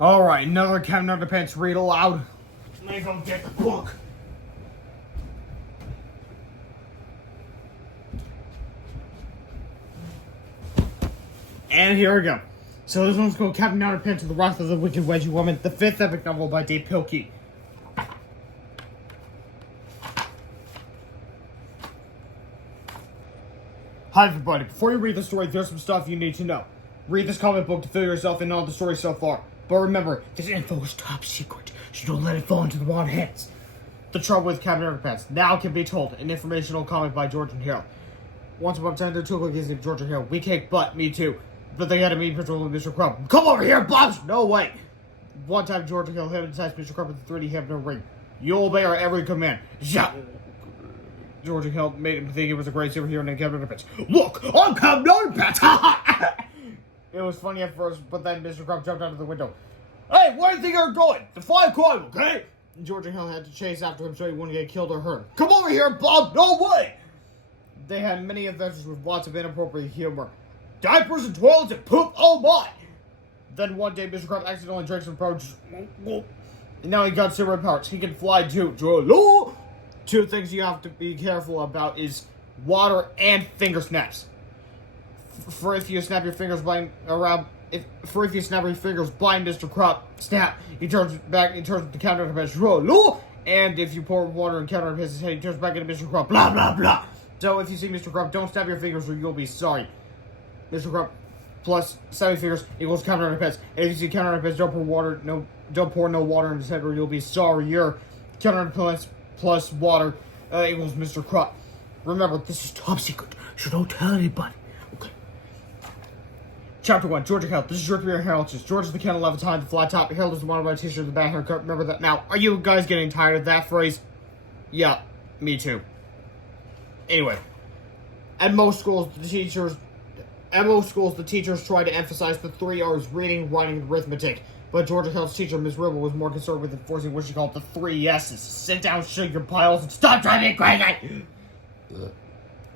Alright, another Captain Underpants read aloud. Let me go get the book. And here we go. So this one's called Captain Underpants and the Wrath of the Wicked Wedgie Woman, the 5th epic novel by Dav Pilkey. Hi everybody, before you read the story, there's some stuff you need to know. Read this comic book to fill yourself in on the story so far. But remember, this info is top secret, so don't let it fall into the wrong hands. The trouble with Captain Underpants now can be told, an informational comic by George and Harold. Once upon a time, there were two cookies named George and Harold. We kicked butt, me too. But they had a mean patrol with Mr. Crumb. Come over here, Bobs! No way! One time, George and Harold hypnotized Mr. Crumb with the 3D Hypno-Ring. You'll obey our every command. Yeah! George and Harold made him think he was a great superhero named Captain Underpants. Look! I'm Captain Underpants! It was funny at first, but then Mr. Crumb jumped out of the window. Hey, where do you think you're going? Defy crime, okay? George and Harold had to chase after him so he wouldn't get killed or hurt. Come over here, Bob! No way! They had many adventures with lots of inappropriate humor. Diapers and toilets and poop, oh my! Then one day, Mr. Crumb accidentally drank some produce. And now he got superpowers. He can fly too. Two things you have to be careful about is water and finger snaps. For if you snap your fingers blind around, if you snap your fingers blind, Mr. Crop, snap. He turns back. He turns to Captain Underpants. And if you pour water and Captain Underpants' head, he turns back into Mr. Crop. Blah blah blah. So if you see Mr. Crop, don't snap your fingers or you'll be sorry. Mr. Crop plus 7 fingers equals Captain Underpants. And if you see Captain Underpants, don't pour no water in his head or you'll be sorry. You're Captain Underpants plus water equals Mr. Crop. Remember, this is top secret, so don't tell anybody. Okay. Chapter 1, George and Harold. This is your 3 heralds. George is the Ken 11 time, the flat top. Harold is the model by t-shirt with the bad haircut. Remember that. Now, are you guys getting tired of that phrase? Yeah, me too. Anyway, at most schools, the teachers try to emphasize the 3 R's: reading, writing, and arithmetic. But George and Harold's teacher, Ms Ribble, was more concerned with enforcing what she called the 3 S's. Sit down, shake your piles, and stop driving me crazy!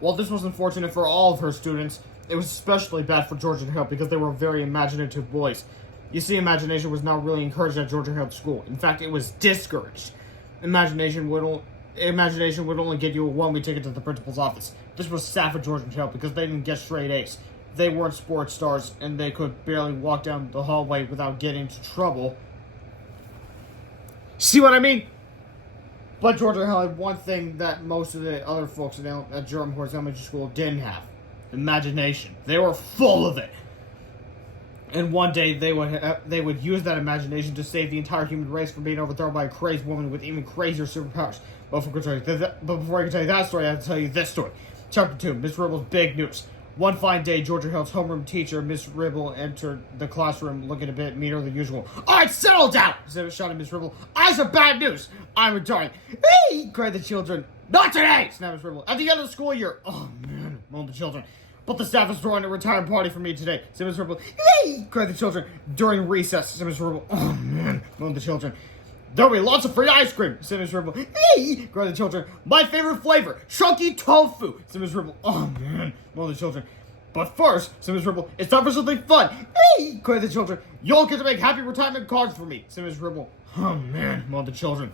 While this was unfortunate for all of her students, it was especially bad for George and Harold because they were very imaginative boys. You see, imagination was not really encouraged at George and Harold's school. In fact, it was discouraged. Imagination would only get you a 1-week ticket to the principal's office. This was sad for George and Harold because they didn't get straight A's. They weren't sports stars, and they could barely walk down the hallway without getting into trouble. See what I mean? But George and Harold had one thing that most of the other folks at Durham Horse Elementary School didn't have. Imagination. They were full of it. And one day they would use that imagination to save the entire human race from being overthrown by a crazed woman with even crazier superpowers. But before I can tell you that story, I have to tell you this story. Chapter 2, Ms Ribble's big news. One fine day, George and Harold's homeroom teacher, Ms Ribble, entered the classroom looking a bit meaner than usual. Alright, settle down! Shouted Ms Ribble. I have some bad news! I'm retiring. Hey! Cried the children. Not today! Snapped Ms Ribble. At the end of the school year. Oh, man, moaned the children. But the staff is throwing a retirement party for me today, said Ms Ribble. Hey! Cried the children. During recess, said Ms Ribble. Oh, man, moaned the children. There'll be lots of free ice cream, said Ms Ribble. Hey! Cried the children. My favorite flavor, chunky tofu, said Ms Ribble. Oh, man, moaned the children. But first, said Ms Ribble, it's time for something fun. Hey! Cried the children. You'll get to make happy retirement cards for me, said Ms Ribble. Oh, man, moaned the children.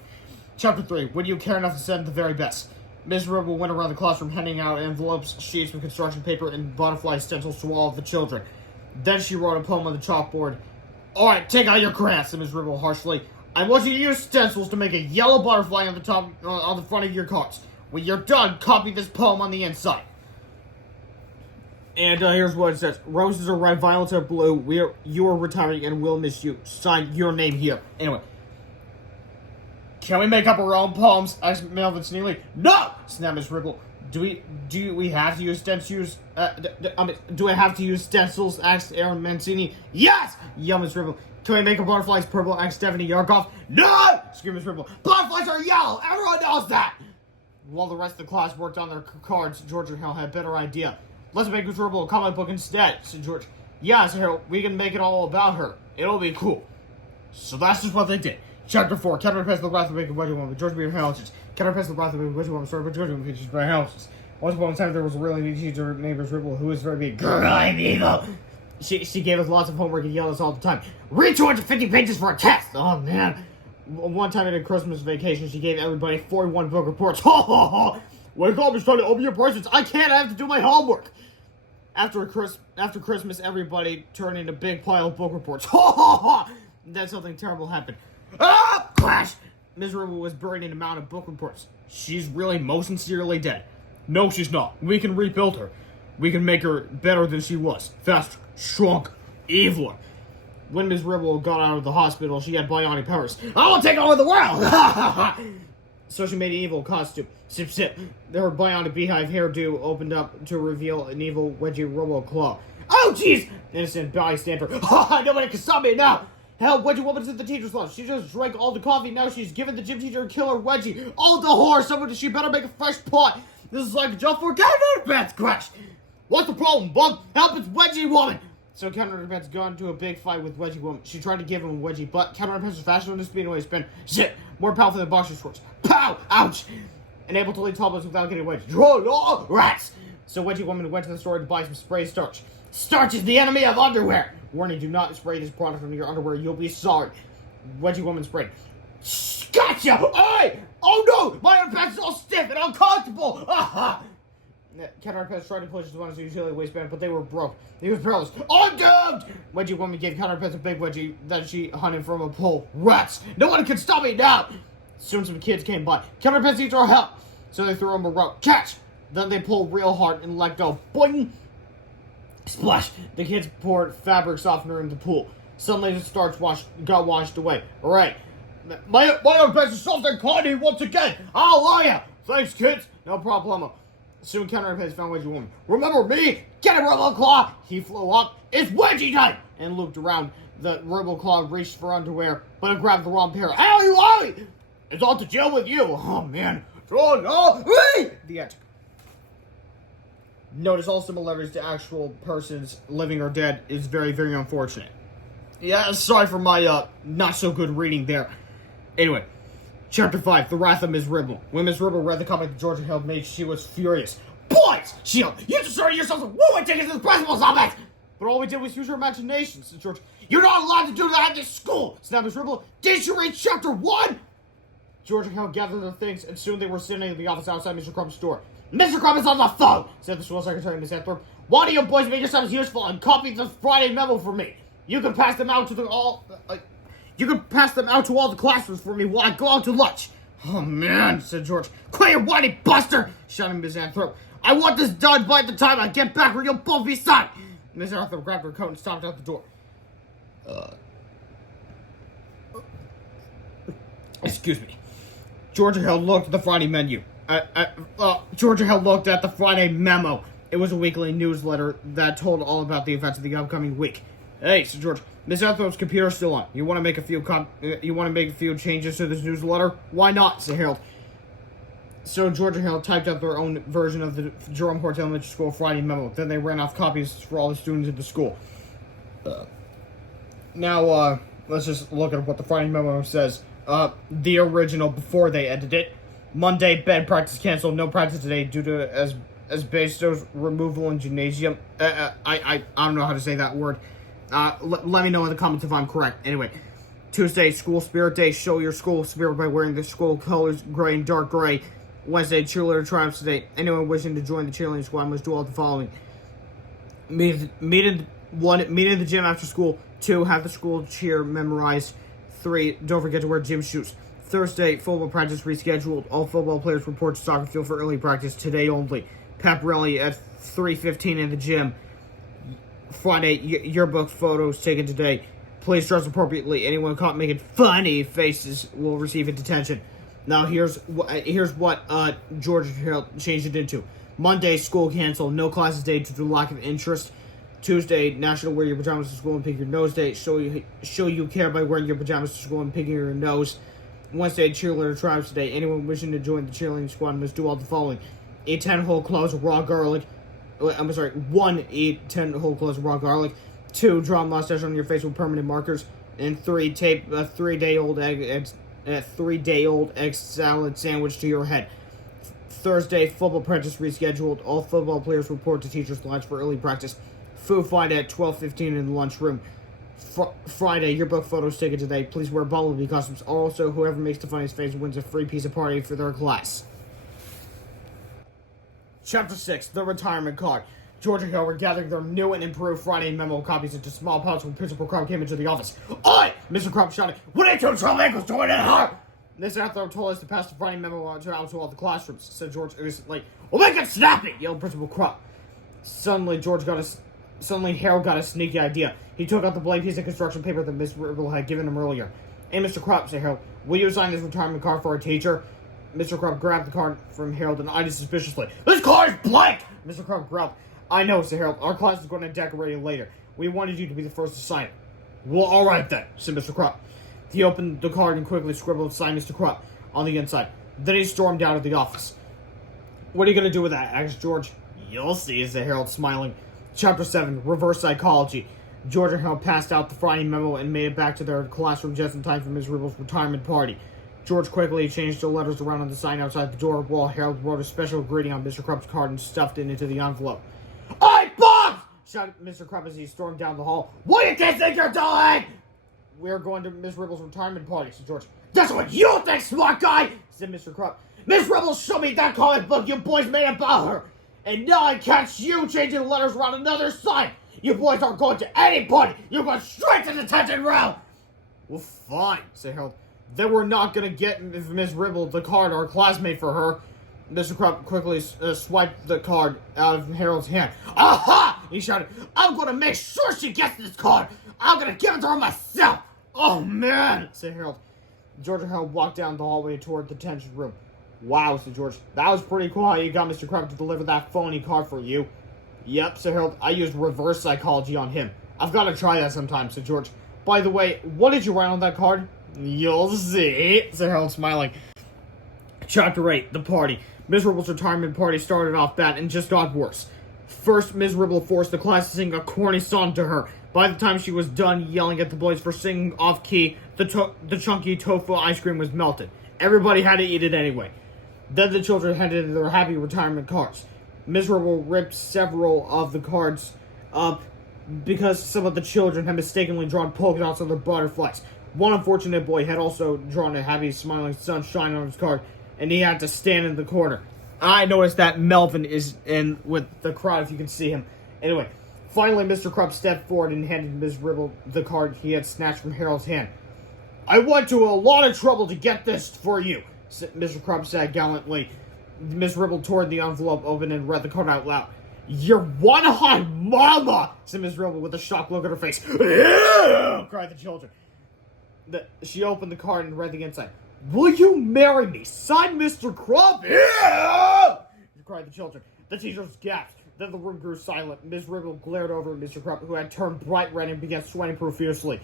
Chapter 3, would you care enough to send the very best? Ms Ribble went around the classroom handing out envelopes, sheets with construction paper, and butterfly stencils to all of the children. Then she wrote a poem on the chalkboard. Alright, take out your crayons, said Ms Ribble harshly. I want you to use stencils to make a yellow butterfly on the front of your cards. When you're done, copy this poem on the inside. And here's what it says. Roses are red, violets are blue. You are retiring and we'll miss you. Sign your name here. Anyway. Can we make up our own poems? Asked Melvin sneakily. No! Snapped Ms Ribble. Do we have to use stencils? Do I have to use stencils? Asked Aaron Mancini. Yes! Yelled Ms Ribble. Can we make our butterflies purple? Asked Stephanie Yarkov. No! Screamed Ms Ribble. Butterflies are yellow! Everyone knows that! While the rest of the class worked on their cards, George and Harold had a better idea. Let's make Ms Ribble a comic book instead, said George. Yeah, said Harold. We can make it all about her. It'll be cool. So that's just what they did. Chapter 4, Captain Underpants, the Wrath of the Wicked Wedgie Woman, George B. Houses. Captain Underpants, the Wrath of the Wicked Wedgie Woman, started by George B. Houses. Once upon a time, there was a really neat teacher named Ms Ribble who was very big. Girl, I'm evil! She gave us lots of homework and yelled at us all the time. Read 250 pages for a test! Oh, man. One time at a Christmas vacation, she gave everybody 41 book reports. Ho, ho, ho! Wake up, it's trying to open your presents. I can't, I have to do my homework. After Christmas, everybody turned in a big pile of book reports. Ho, ho, ho! Then something terrible happened. Ah! Clash! Ms Ribble was buried in a mound of book reports. She's really most sincerely dead. No, she's not. We can rebuild her. We can make her better than she was. Faster, stronger, eviler. When Ms Ribble got out of the hospital, she had bionic powers. I will take over the world! So she made an evil costume. Sip, sip. Her bionic Beehive hairdo opened up to reveal an evil Wedgie Robo-Claw. Oh, jeez! Innocent bystander. Nobody can stop me now! Hell, Wedgie Woman's in the teacher's lounge. She just drank all the coffee. Now she's given the gym teacher a killer Wedgie. All the horror. Someone, she better make a fresh pot. This is like a jump for Underpants crash. What's the problem, bub? Help, it's Wedgie Woman. So Underpants got into a big fight with Wedgie Woman. She tried to give him a wedgie, but Underpants is faster than the speed and waistband. Shit, more powerful than boxer shorts. Pow! Ouch! And able to lead topless without getting wedged. Oh, rats! So Wedgie Woman went to the store to buy some spray starch. Starch is the enemy of underwear! Warning, do not spray this product on your underwear. You'll be sorry. Wedgie Woman sprayed. Gotcha! Hey! Oh no! My underpants is all stiff and uncomfortable! Aha! Underpants tried to push the one as utility waistband, but they were broke. He was perilous. I'm doomed! Wedgie Woman gave Underpants a big wedgie that she hunted from a pole. Rats! No one can stop me now! Soon some kids came by. Underpants needs our help! So they threw him a rope. Catch! Then they pulled real hard and let go. Boing! Splash! The kids poured fabric softener in the pool. Suddenly the starch got washed away. Alright. My underpants is soft and cloudy once again! Hallelujah! Thanks, kids! No problemo. Soon Underpants found Wedgie Woman. Remember me? Get a Robo-Claw! He flew up. It's Wedgie time! And looped around. The Robo-Claw reached for underwear, but it grabbed the wrong pair. Owie, owie! It's all to jail with you! Oh, man. Oh, no! The end. Notice all similarities to actual persons, living or dead, is very, very unfortunate. Yeah, sorry for my, not so good reading there. Anyway, Chapter 5, The Wrath of Ms Ribble. When Ms Ribble read the comic that Georgia Hill made, she was furious. Boys! She yelled, you deserted yourselves a wooing ticket to the principal's office! But all we did was use our imagination, said George. You're not allowed to do that at this school! Snapped Ms Ribble. Didn't you read Chapter 1? Georgia Hill gathered their things, and soon they were sitting in the office outside Mr. Crumb's store. Mr. Crumb is on the phone, said the school secretary, Miss Anthorpe. Why don't you boys make yourselves useful and copy the Friday memo for me? You can pass them out to all the classrooms for me while I go out to lunch. Oh man, said George. Quit your whiny buster, shouted Miss Anthorpe. I want this done by the time I get back, or you'll both be sorry. Miss Anthorpe grabbed her coat and stomped out the door. Excuse me. Georgia Hill looked at the Friday menu. Georgia Hill looked at the Friday memo. It was a weekly newsletter that told all about the events of the upcoming week. Hey, said George. Miss Anthorpe's computer's still on. You want to make a few changes to this newsletter? Why not? Said Harold. So Georgia Hill typed up their own version of the Jerome Hort Elementary School Friday memo. Then they ran off copies for all the students at the school. Now, let's just look at what the Friday memo says. The original before they edited it. Monday, bed practice canceled. No practice today due to asbestos removal in gymnasium. I don't know how to say that word. Let me know in the comments if I'm correct. Anyway, Tuesday, school spirit day. Show your school spirit by wearing the school colors, gray and dark gray. Wednesday, cheerleader triumphs today. Anyone wishing to join the cheerleading squad must do all the following: meet in the gym after school. 2, have the school cheer memorized. 3, don't forget to wear gym shoes. Thursday, football practice rescheduled. All football players report to soccer field for early practice today only. Pep rally at 3:15 in the gym. Friday, yearbook photos taken today. Please dress appropriately. Anyone caught making funny faces will receive a detention. Now here's what Georgia Hill changed it into. Monday, school canceled. No classes day due to lack of interest. Tuesday, national wear your pajamas to school and pick your nose day. Show you care by wearing your pajamas to school and picking your nose. Wednesday, cheerleader tribes today. Anyone wishing to join the cheerleading squad must do all the following: eat 10 whole cloves of raw garlic. 1, eat 10 whole cloves of raw garlic. 2, draw a mustache on your face with permanent markers. And 3, tape a 3-day-old egg salad sandwich to your head. Thursday, football practice rescheduled. All football players report to teachers' lunch for early practice. Food fight at 12:15 in the lunchroom. Friday, yearbook photos taken today. Please wear Bumblebee costumes. Also, whoever makes the funniest face wins a free piece of party for their class. Chapter 6, The Retirement Card. George and Hill were gathering their new and improved Friday memo copies into small pouches when Principal Crumb came into the office. Oi! Mr. Crumb shouted, "What are you two troublemakers doing in here?" Miss Athro told us to pass the Friday memo out to all the classrooms, said George innocently. "Well, make it snappy!" yelled Principal Crumb. Suddenly, Harold got a sneaky idea. He took out the blank piece of construction paper that Ms Ribble had given him earlier. "Hey, Mr. Crumb," said Harold, "will you sign this retirement card for our teacher?" Mr. Crumb grabbed the card from Harold and eyed it suspiciously. "This card is blank!" Mr. Crumb growled. "I know," said Harold. "Our class is going to decorate it later. We wanted you to be the first to sign it." "Well, all right then," said Mr. Crumb. He opened the card and quickly scribbled "Sign Mr. Crumb" on the inside. Then he stormed out of the office. "What are you going to do with that?" asked George. "You'll see," said Harold, smiling. Chapter 7, Reverse Psychology. George and Harold passed out the Friday memo and made it back to their classroom just in time for Ms. Ribble's retirement party. George quickly changed the letters around on the sign outside the door, while Harold wrote a special greeting on Mr. Crumb's card and stuffed it into the envelope. "Oi, Bob!" shouted Mr. Crumb as he stormed down the hall. "What do you think you're doing?" "We're going to Ms. Ribble's retirement party," said George. "That's what you think, smart guy!" said Mr. Crumb. "Ms. Ribble showed me that comic book you boys made about her, and now I catch you changing the letters around another sign. You boys aren't going to any party. You're going straight to the detention room." "Well, fine," said Harold. "Then we're not going to get Ms. Ribble the card our classmate for her." Mr. Crumb quickly swiped the card out of Harold's hand. "Aha!" he shouted. "I'm going to make sure she gets this card. I'm going to give it to her myself." "Oh, man," said Harold. George and Harold walked down the hallway toward the detention room. "Wow," said George. "That was pretty cool how you got Mr. Crumb to deliver that phony card for you." "Yep," said Harold. "I used reverse psychology on him. I've got to try that sometime," said George. "By the way, what did you write on that card?" "You'll see," said Harold, smiling. Chapter 8, The Party. Ms. Ribble's retirement party started off bad and just got worse. First, Ms. Ribble forced the class to sing a corny song to her. By the time she was done yelling at the boys for singing off-key, the chunky tofu ice cream was melted. Everybody had to eat it anyway. Then the children handed in their happy retirement cards. Ms. Ribble ripped several of the cards up because some of the children had mistakenly drawn polka dots on their butterflies. One unfortunate boy had also drawn a happy, smiling sunshine on his card, and he had to stand in the corner. I noticed that Melvin is in with the crowd, if you can see him. Anyway, finally Mr. Crumb stepped forward and handed Ms. Ribble the card he had snatched from Harold's hand. "I went to a lot of trouble to get this for you," Mr. Crumb said gallantly. Ms. Ribble tore the envelope open and read the card out loud. "You're one hot mama," said Ms. Ribble with a shocked look at her face. "Ew!" cried the children. She opened the card and read the inside. "Will you marry me? Sign Mr. Crumb." "Ew!" cried the children. The teachers gasped. Then the room grew silent. Ms. Ribble glared over at Mr. Crumb, who had turned bright red and began sweating profusely.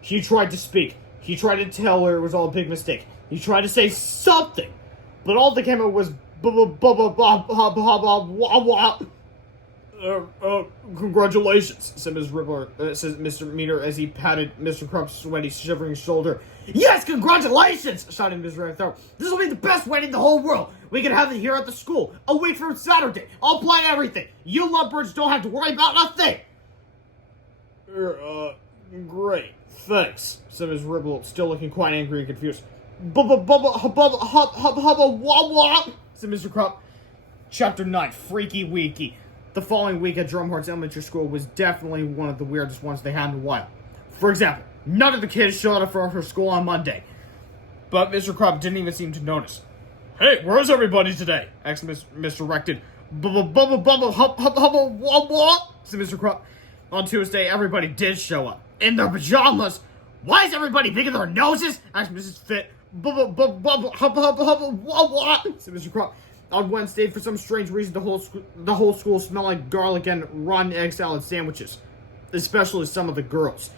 He tried to speak. He tried to tell her it was all a big mistake. He tried to say something, but all that came out was "Congratulations," said Ms. Ribble, said Mr. Meter as he patted Mr. Crumb's sweaty, shivering shoulder. "Yes, congratulations!" shouted Ms. Ribble. "This will be the best wedding in the whole world. We can have it here at the school. A week from Saturday. I'll plan everything. You lovebirds don't have to worry about nothing." Great, thanks," said Ms. Ribble, still looking quite angry and confused. Said Mr. Crumb. Chapter 9, Freaky Weeky. The following week at Drumheart's elementary school was definitely one of the weirdest ones they had in a while. For example, none of the kids showed up for school on Monday. But Mr. Crumb didn't even seem to notice. "Hey, where's everybody today?" asked Mr. Recton. Said Mr. Crumb. On Tuesday, everybody did show up. In their pajamas. "Why is everybody picking their noses?" asked Mrs. Fit. Said Mr. Crumb. On Wednesday, for some strange reason, the whole school smelled like garlic and rotten egg salad sandwiches. Especially some of the girls.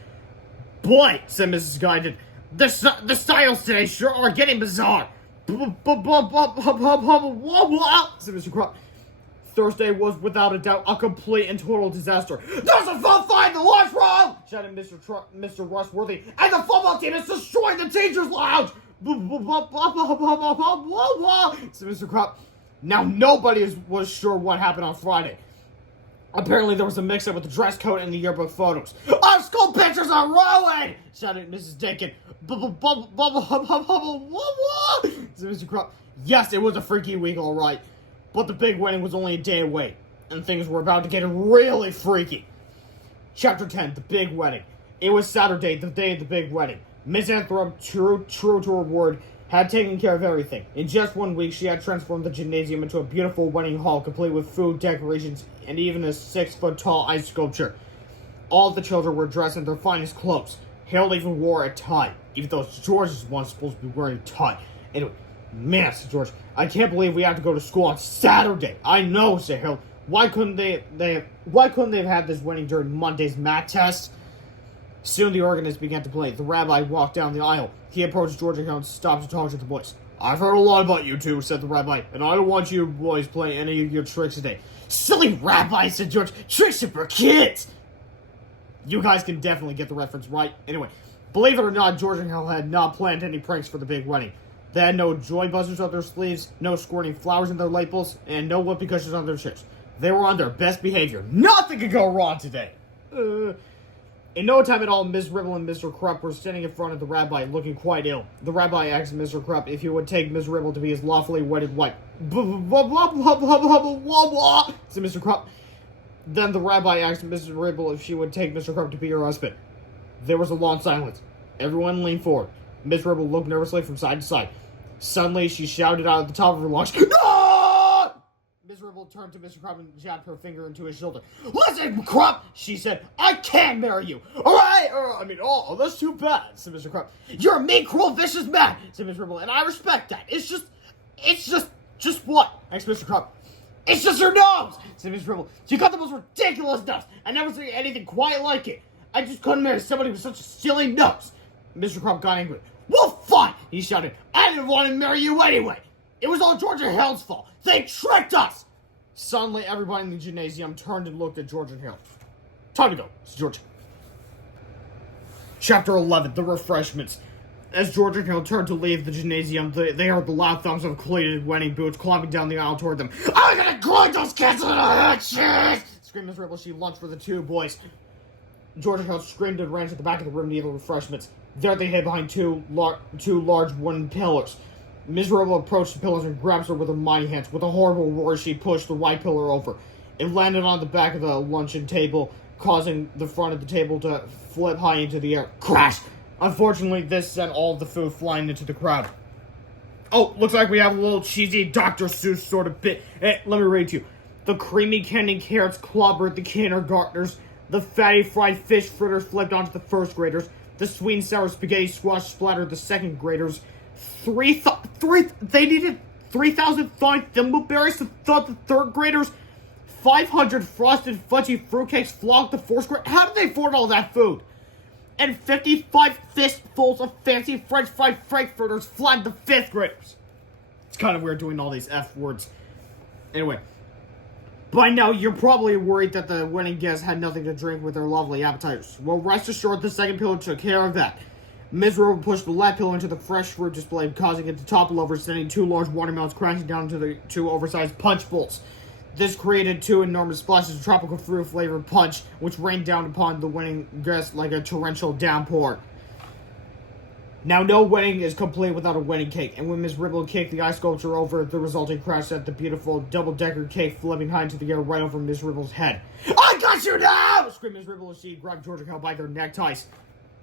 "Boy," said Mrs. Guided, the styles today sure are getting bizarre." Said Mr. Crumb. Thursday was, without a doubt, a complete and total disaster. "There's a fun fight in the lunchroom!" shouted Mr. Rushworthy, "and the football team is destroying the teacher's lounge!" Said Mr. Crumb. Now nobody was sure what happened on Friday. Apparently there was a mix-up with the dress code and the yearbook photos. Our school pictures are ruined! Shouted Mrs. Dakin. Said Mr. Crop. Yes, it was a freaky week, alright. But the big wedding was only a day away, and things were about to get really freaky. Chapter 10, The Big Wedding. It was Saturday, the day of the big wedding. Miss Anthrop, true to her word, had taken care of everything. In just 1 week, she had transformed the gymnasium into a beautiful wedding hall, complete with food, decorations, and even a 6-foot-tall ice sculpture. All of the children were dressed in their finest clothes. Harold even wore a tie, even though George's one supposed to be wearing a tie. Anyway, man, said George, I can't believe we have to go to school on Saturday. I know, said Harold. Why couldn't they have had this wedding during Monday's math test? Soon the organist began to play. The rabbi walked down the aisle. He approached George and Harold and stopped to talk to the boys. I've heard a lot about you two, said the rabbi, and I don't want you boys playing any of your tricks today. Silly rabbi, said George. Tricks are for kids! You guys can definitely get the reference, right? Anyway, believe it or not, George and Harold had not planned any pranks for the big wedding. They had no joy buzzers up their sleeves, no squirting flowers in their lapels, and no whoopee cushions on their chairs. They were on their best behavior. Nothing could go wrong today! In no time at all, Ms. Ribble and Mr. Krupp were standing in front of the rabbi, looking quite ill. The rabbi asked Mr. Krupp if he would take Ms. Ribble to be his lawfully wedded wife. Said Mr. Krupp. Then the rabbi asked Ms. Ribble if she would take Mr. Krupp to be her husband. There was a long silence. Everyone leaned forward. Ms. Ribble looked nervously from side to side. Suddenly, she shouted out at the top of her lungs, "No!" Ms. Ribble turned to Mr. Krupp and jabbed her finger into his shoulder. Listen, Krupp, she said, I can't marry you. All right? That's too bad, said Mr. Krupp. You're a mean, cruel, vicious man, said Ms. Ribble, and I respect that. It's just what? asked Mr. Krupp. It's just your nose, said Ms. Ribble. You got the most ridiculous nose. I never seen anything quite like it. I just couldn't marry somebody with such a silly nose. Mr. Krupp got angry. Well, fine, he shouted. I didn't want to marry you anyway. It was all George and Harold's fault. They tricked us! Suddenly, everybody in the gymnasium turned and looked at George and Harold. Time to go, said George. Chapter 11, The Refreshments. As George and Harold turned to leave the gymnasium, they heard the loud thumps of cleated wedding boots climbing down the aisle toward them. I'm gonna grind those kids in the head, shit! Screamed Ms. Ribble. She lunged for the two boys. George and Harold screamed and ran to the back of the room near the refreshments. There they hid behind two large wooden pillars. Ms. Ribble approached the pillars and grabbed her with her mighty hands. With a horrible roar, she pushed the white pillar over. It landed on the back of the luncheon table, causing the front of the table to flip high into the air. Crash! Unfortunately, this sent all of the food flying into the crowd. Oh, looks like we have a little cheesy Dr. Seuss sort of bit. Let me read to you. The creamy candy carrots clobbered the kindergartners. The fatty fried fish fritters flipped onto the first graders. The sweet and sour spaghetti squash splattered the second graders. They needed 3,000 fine thimbleberries to thud the third graders. 500 frosted fudgy fruitcakes flogged the fourth grade. How did they afford all that food? And 55 fistfuls of fancy French fried frankfurters flattened the fifth graders. It's kind of weird doing all these F words. Anyway, by now you're probably worried that the wedding guests had nothing to drink with their lovely appetizers. Well, rest assured the second pillar took care of that. Ms. Ribble pushed the left pillar into the fresh fruit display, causing it to topple over, sending two large watermelons crashing down into the two oversized punch bowls. This created two enormous splashes of tropical fruit-flavored punch, which rained down upon the wedding guests like a torrential downpour. Now, no wedding is complete without a wedding cake, and when Ms. Ribble kicked the ice sculpture over, the resulting crash sent the beautiful double-decker cake flipping high into the air right over Ms. Ribble's head. I got you now! Screamed Ms. Ribble as she grabbed George and Harold by their neckties.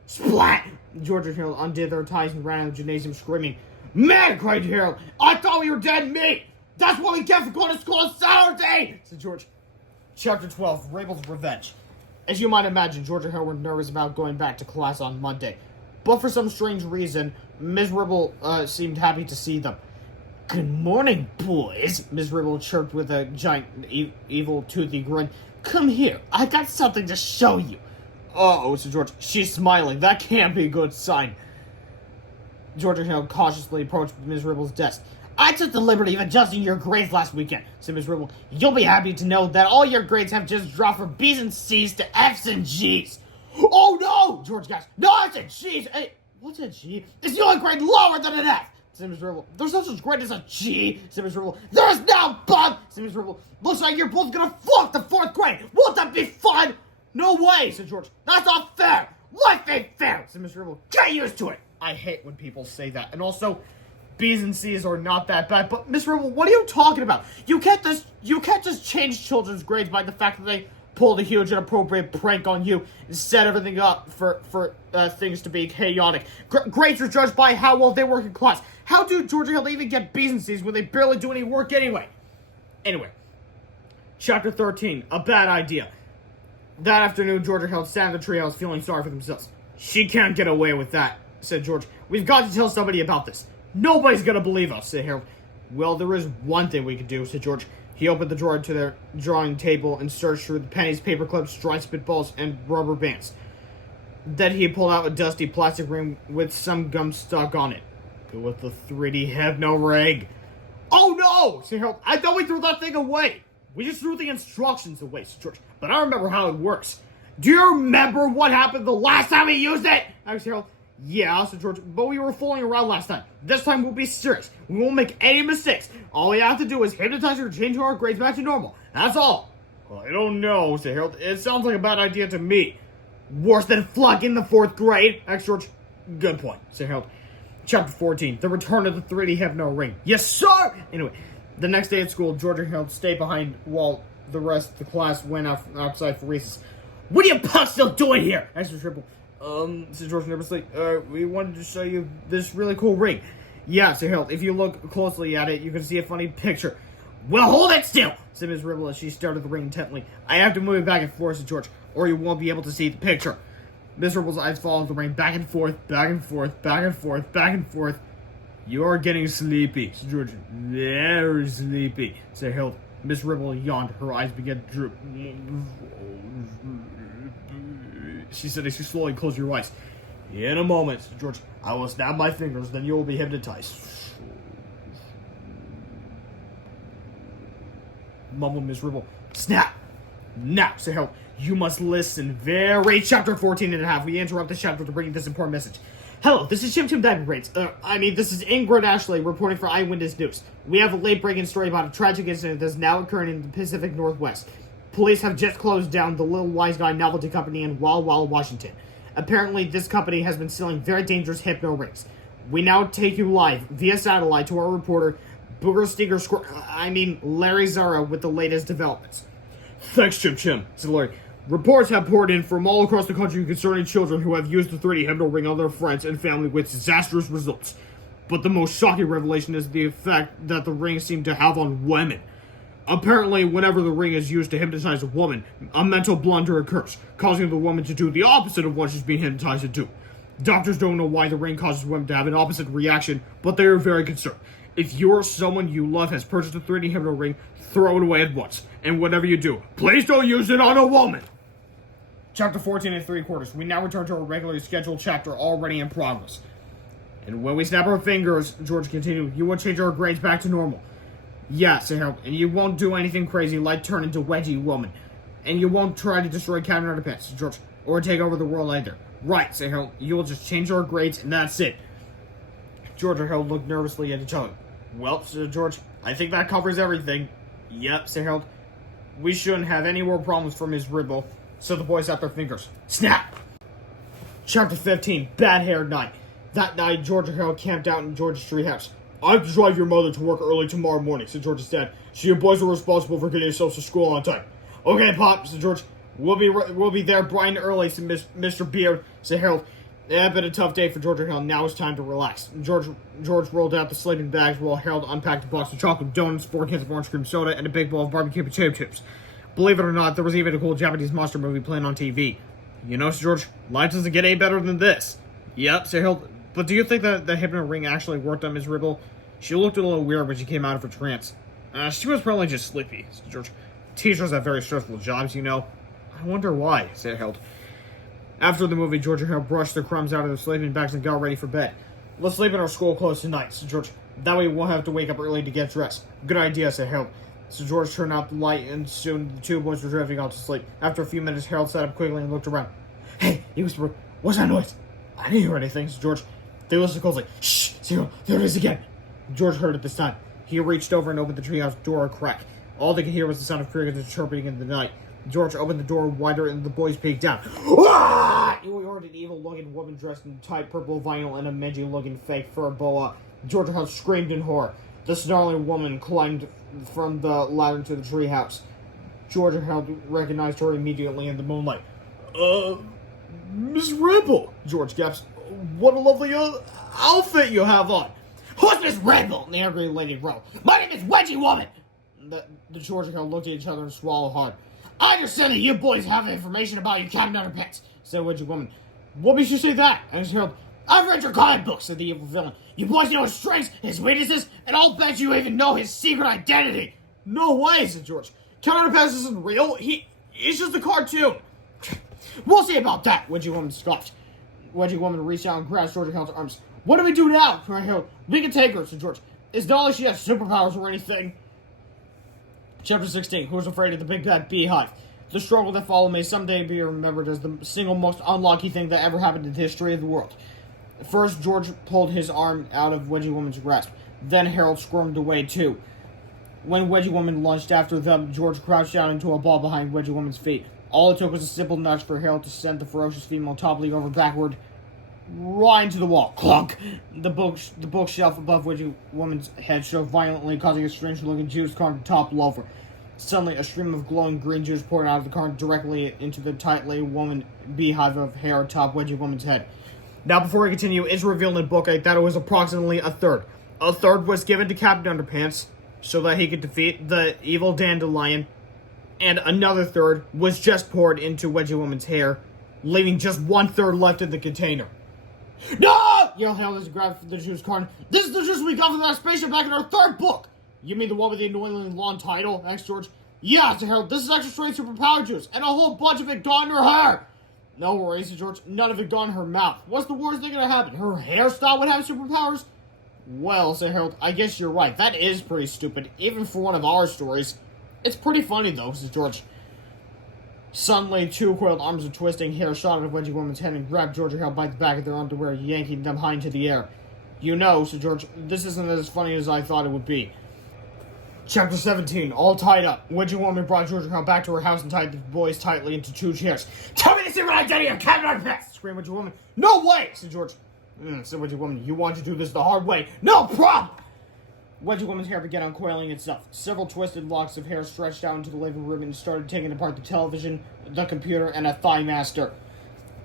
Splat! George and Harold undid their ties and ran out of the gymnasium screaming. Man, cried Harold, I thought we were dead meat! That's what we get for going to school on Saturday! Said George. Chapter 12, Rabel's Revenge. As you might imagine, George and Harold were nervous about going back to class on Monday. But for some strange reason, Ms. Ribble seemed happy to see them. Good morning, boys, Ms. Ribble chirped with a giant, evil, toothy grin. Come here, I got something to show you. Uh-oh, said George. She's smiling. That can't be a good sign. George and Harold cautiously approached Ms. Ribble's desk. I took the liberty of adjusting your grades last weekend, said Ms. Ribble. You'll be happy to know that all your grades have just dropped from B's and C's to F's and G's. Oh, no! George gasped. No, it's a G's. Hey, what's a G? It's the only grade lower than an F. said Ms Ribble. There's no such grade as a G, said Ms Ribble. There's no bug, said Ms Ribble. Looks like you're both gonna flunk the 4th grade. Won't that be fun? No way, said George. That's not fair. Life ain't fair, said Ms Ribble. Get used to it. I hate when people say that. And also, B's and C's are not that bad. But Ms Ribble, what are you talking about? You can't just change children's grades by the fact that they pulled a huge inappropriate prank on you and set everything up for things to be chaotic. Grades are judged by how well they work in class. How do Georgia Hill even get B's and C's when they barely do any work anyway? Anyway, chapter 13, a bad idea. That afternoon, Georgia Hill sat in the treehouse feeling sorry for themselves. She can't get away with that, said George. We've got to tell somebody about this. Nobody's gonna believe us, said Harold. Well, there is one thing we can do, said George. He opened the drawer to their drawing table and searched through the pennies, paper clips, dry spitballs, and rubber bands. Then he pulled out a dusty plastic ring with some gum stuck on it. Go with the 3D Hypno-Ring. Oh no, said Harold. I thought we threw that thing away. We just threw the instructions away, said George. But I remember how it works. Do you remember what happened the last time we used it? asked Harold. Yeah, said George, but we were fooling around last time. This time we'll be serious. We won't make any mistakes. All we have to do is hypnotize her and change our grades back to normal. That's all. Well, I don't know, said Harold. It sounds like a bad idea to me. Worse than flunking the 4th grade, asked George. Good point, said Harold. Chapter 14, the return of the 3D Hypno-Ring. Yes, sir! Anyway, the next day at school, George and Harold stayed behind while the rest of the class went outside for recess. What are you punks still doing here? asked Ms Ribble. Said George nervously. We wanted to show you this really cool ring. Yeah, said Harold. If you look closely at it, you can see a funny picture. Well, hold it still, said Ms Ribble as she stared at the ring intently. I have to move it back and forth, said George, or you won't be able to see the picture. Ms Ribble's eyes followed the ring back and forth, back and forth, back and forth, back and forth. You're getting sleepy, said George. Very sleepy, said Harold. Ms Ribble yawned. Her eyes began to droop. She said as she slowly closed your eyes. In a moment, said George. I will snap my fingers, then you will be hypnotized. Mumbled Ms Ribble. Snap! Now, said Harold. You must listen very. Chapter 14 and a half. We interrupt this chapter to bring you this important message. Hello, this is Tim Diamond Braids. This is Ingrid Ashley reporting for Eyewitness News. We have a late-breaking story about a tragic incident that is now occurring in the Pacific Northwest. Police have just closed down the Little Wise Guy Novelty Company in Walla Walla, Washington. Apparently, this company has been selling very dangerous hypno-rings. We now take you live via satellite to our reporter, Larry Zara, with the latest developments. Thanks, Chim, said Larry. Reports have poured in from all across the country concerning children who have used the 3D Hypno-Ring on their friends and family with disastrous results. But the most shocking revelation is the effect that the ring seemed to have on women. Apparently, whenever the ring is used to hypnotize a woman, a mental blunder occurs, causing the woman to do the opposite of what she's being hypnotized to do. Doctors don't know why the ring causes women to have an opposite reaction, but they are very concerned. If you or someone you love has purchased a 3D Hypno-Ring, throw it away at once. And whatever you do, please don't use it on a woman! Chapter 14 and 3/4. We now return to our regularly scheduled chapter already in progress. And when we snap our fingers, George continued, you won't change our grades back to normal. Yeah, said Harold, and you won't do anything crazy like turn into Wedgie Woman. And you won't try to destroy Captain Underpants, said George, or take over the world either. Right, said Harold, you will just change our grades and that's it. George and Harold looked nervously at each other. Well, said George, I think that covers everything. Yep, said Harold. We shouldn't have any more problems for Ms Ribble. So the boys snapped their fingers. Snap! Chapter 15, Bad Hair Night. That night, George and Harold camped out in George's treehouse. I have to drive your mother to work early tomorrow morning, said George's dad. So you boys are responsible for getting yourselves to school on time. Okay, Pop, said George. We'll be there bright and early, said Mr. Beard, said Harold. It had been a tough day for George and Harold. Now it's time to relax. George rolled out the sleeping bags while Harold unpacked a box of chocolate donuts, 4 cans of orange cream soda, and a big bowl of barbecue potato chips. Believe it or not, there was even a cool Japanese monster movie playing on TV. You know, George, life doesn't get any better than this. Yep, said Harold. But do you think that the Hypno-Ring actually worked on Ms Ribble? She looked a little weird when she came out of her trance. She was probably just sleepy, said George. Teachers have very stressful jobs, you know. I wonder why, said Harold. After the movie, George and Harold brushed the crumbs out of their sleeping bags and got ready for bed. Let's sleep in our school clothes tonight, said George. That way we won't have to wake up early to get dressed. Good idea, said Harold. So George turned out the light, and soon the two boys were drifting off to sleep. After a few minutes, Harold sat up quickly and looked around. Hey, he whispered, what's that noise? I didn't hear anything, said George. They listened closely. Shh, said Zero, there it is again. George heard it this time. He reached over and opened the treehouse door a crack. All they could hear was the sound of crickets chirping in the night. George opened the door wider and the boys peeked out. Ah! He heard an evil-looking woman dressed in tight purple vinyl and a mangy-looking fake fur boa. George House screamed in horror. The snarling woman climbed from the ladder to the treehouse. George House recognized her immediately in the moonlight. Ms Ribble, George gasped. What a lovely outfit you have on. Who's Ms Ribble? The angry lady roared. My name is Wedgie Woman. The George House looked at each other and swallowed hard. I understand that you boys have information about your Captain Underpants, said Wedgie Woman. What makes you say that? Asked Harold. I've read your comic books, said the evil villain. You boys know his strengths, his weaknesses, and I'll bet you even know his secret identity. No way, said George. Captain Underpants isn't real. He's just a cartoon. We'll see about that, Wedgie Woman scoffed. Wedgie Woman reached out and grabbed George Harold's arms. What do we do now? Cried Harold. We can take her, said George. It's not like she has superpowers or anything. Chapter 16, Who's Afraid of the Big Bad Beehive? The struggle that followed may someday be remembered as the single most unlucky thing that ever happened in the history of the world. First, George pulled his arm out of Wedgie Woman's grasp. Then Harold squirmed away too. When Wedgie Woman lunged after them, George crouched down into a ball behind Wedgie Woman's feet. All it took was a simple nudge for Harold to send the ferocious female toppling over backward, right into the wall. Clunk! The bookshelf above Wedgie Woman's head shook violently, causing a strange-looking juice carton to topple over. Suddenly, a stream of glowing green juice poured out of the carton directly into the tightly woven beehive of hair atop Wedgie Woman's head. Now, before we continue, it's revealed in Book 8 that it was approximately a third. A third was given to Captain Underpants so that he could defeat the evil dandelion, and another third was just poured into Wedgie Woman's hair, leaving just 1/3 left in the container. No! Yelled Harold as he grabbed the juice carton. This is the juice we got from that spaceship back in our third book! You mean the one with the annoyingly long title? Asked George. Yeah, said Harold. This is extra strength superpower juice, and a whole bunch of it got in her hair! No worries, said George. None of it got in her mouth. What's the worst thing gonna happen? Her hairstyle would have superpowers? Well, said Harold, I guess you're right. That is pretty stupid, even for one of our stories. It's pretty funny, though, said George. Suddenly, two coiled arms of twisting hair shot out of Wedgie Woman's head and grabbed George and Harold by the back of their underwear, yanking them high into the air. You know, said George, this isn't as funny as I thought it would be. Chapter 17, all tied up. Wedgie Woman brought George and Harold back to her house and tied the boys tightly into 2 chairs. Tell me the secret identity of Captain Underpants! Screamed Wedgie Woman. No way, said George. Said Wedgie Woman, you want to do this the hard way. No problem! Wedgie Woman's hair began uncoiling itself. Several twisted locks of hair stretched out into the living room and started taking apart the television, the computer, and a thigh master.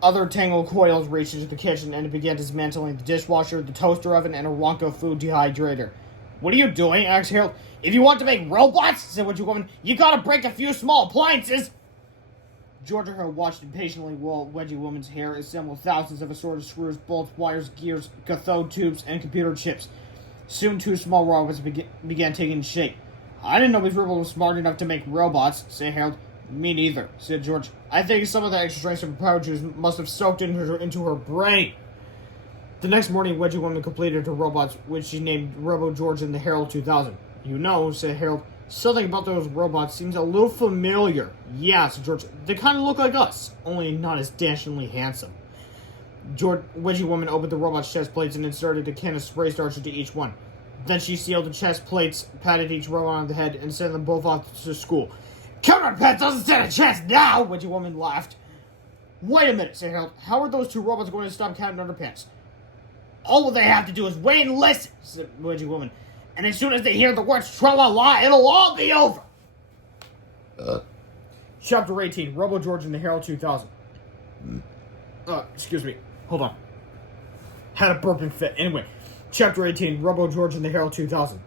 Other tangled coils reached into the kitchen and it began dismantling the dishwasher, the toaster oven, and a Wonka food dehydrator. What are you doing? Asked Harold. If you want to make robots, said Wedgie Woman, you gotta break a few small appliances. George and Harold watched impatiently while Wedgie Woman's hair assembled thousands of assorted screws, bolts, wires, gears, cathode tubes, and computer chips. Soon 2 small robots began taking shape. I didn't know Ms Ribble was smart enough to make robots, said Harold. Me neither, said George. I think some of the extra strength superpower juice must have soaked into her brain. The next morning, Wedgie Woman completed her robots, which she named Robo-George and the Herald 2000. You know, said Harold, something about those robots seems a little familiar. Yeah, said George, they kind of look like us, only not as dashingly handsome. Wedgie Woman opened the robot's chest plates and inserted a can of spray starch into each one. Then she sealed the chest plates, patted each robot on the head, and sent them both off to school. Captain Underpants doesn't stand a chance now, Wedgie Woman laughed. Wait a minute, said Harold. How are those 2 robots going to stop Captain Underpants? All they have to do is wait and listen, said Wedgie Woman. And as soon as they hear the words Tra-La-La, it'll all be over. Chapter 18, Robo-George and the Herald 2000. Excuse me. Hold on. Had a burping fit. Anyway, Chapter 18, Robo-George and the Herald 2000.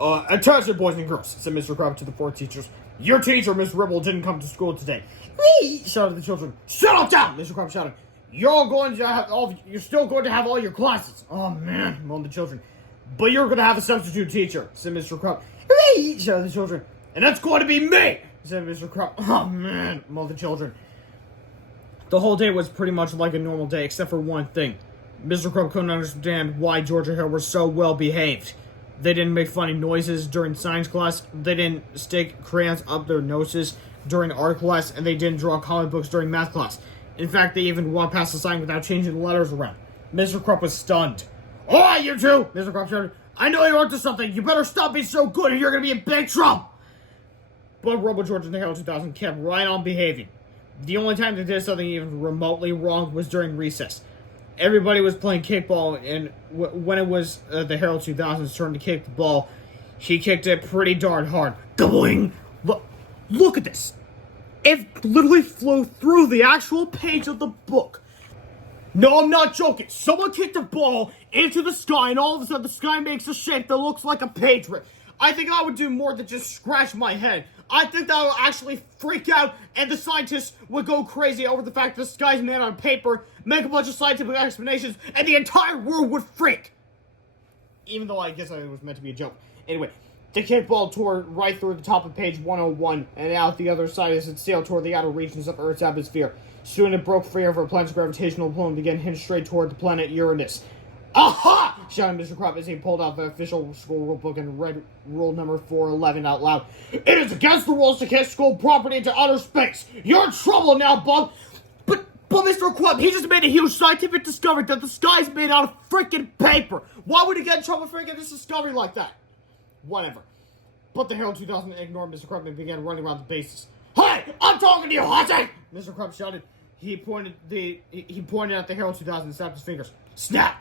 Attention, boys and girls, said Mr. Crab to the 4 teachers. Your teacher, Ms Ribble, didn't come to school today. Whee! Shouted the children. Shut up down! Mr. Crab shouted. You're still going to have all your classes. Oh, man, moaned the children. But you're going to have a substitute teacher, said Mr. Crab. Whee! Shouted the children. And that's going to be me, said Mr. Crab. Oh, man, moaned the children. The whole day was pretty much like a normal day, except for one thing. Mr. Crumb couldn't understand why George and Harold were so well behaved. They didn't make funny noises during science class, they didn't stick crayons up their noses during art class, and they didn't draw comic books during math class. In fact, they even walked past the sign without changing the letters around. Mr. Crumb was stunned. Alright, you two, Mr. Crop shouted. I know you're onto something. You better stop being so good or you're gonna be in big trouble. But Robo-George and the Herald 2000 kept right on behaving. The only time they did something even remotely wrong was during recess. Everybody was playing kickball, and when it was the Herald 2000's turn to kick the ball, he kicked it pretty darn hard. Going! Look at this! It literally flew through the actual page of the book. No, I'm not joking. Someone kicked a ball into the sky, and all of a sudden the sky makes a shape that looks like a page rip. I think I would do more than just scratch my head. I think that would actually freak out, and the scientists would go crazy over the fact that the sky's made on paper, make a bunch of scientific explanations, and the entire world would freak. Even though I guess it was meant to be a joke. Anyway, the kickball tore right through the top of page 101, and out the other side as it sailed toward the outer regions of Earth's atmosphere. Soon it broke free of our planet's gravitational pull and began heading straight toward the planet Uranus. Aha! Shouted Mr. Crop as he pulled out the official school rulebook and read rule number 411 out loud. It is against the rules to kick school property into outer space. You're in trouble now, Bob. But Mr. Crop, he just made a huge scientific discovery that the sky's made out of freaking paper. Why would he get in trouble for making this discovery like that? Whatever. But the Herald 2000 ignored Mr. Crop and began running around the bases. Hey, I'm talking to you, Hottie! Mr. Crop shouted. He pointed at the Herald 2000 and snapped his fingers. Snap!